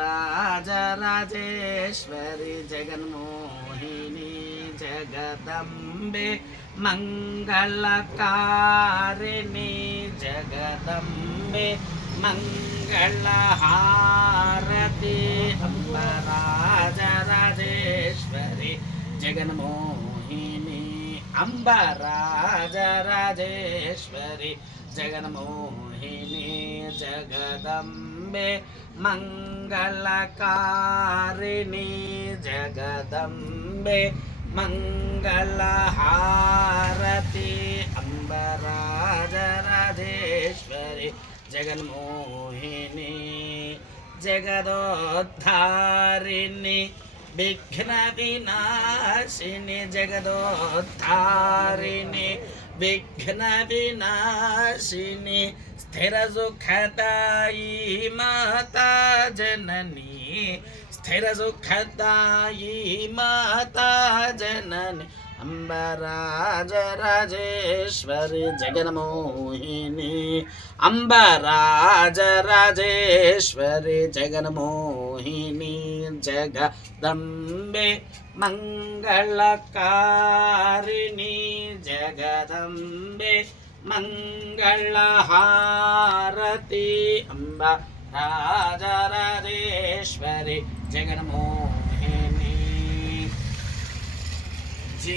राजराजेश्वरी जगन्मोहिनी जगदम्बे मंगलकारिणी जगदम्बे मंगलहारती अम्ब राजराजेश्वरी जगन्मोहिनी अम्ब राजराजेश्वरी जगन्मोहिनी जगदम्बे मंगलकारिणी जगदम्बे मंगलहारती अम्ब राजराजेश्वरी जगन्मोहिनी जगदोद्धारिणी विघ्न विनाशिनी जगदोद्धारिणी विघ्न विनाशिनी स्थिर सुखदायी माता जननी स्थिर सुखदायी माता जननी अम्ब राजराजेश्वरी जगन्मोहिनी अम्ब राजराजेश्वरी जगन्मोहिनी जगदम्बे मंगलकारिणी जगदम्बे मंगलहारती अम्ब राजराजेश्वरी जगन्मोहिनी जी।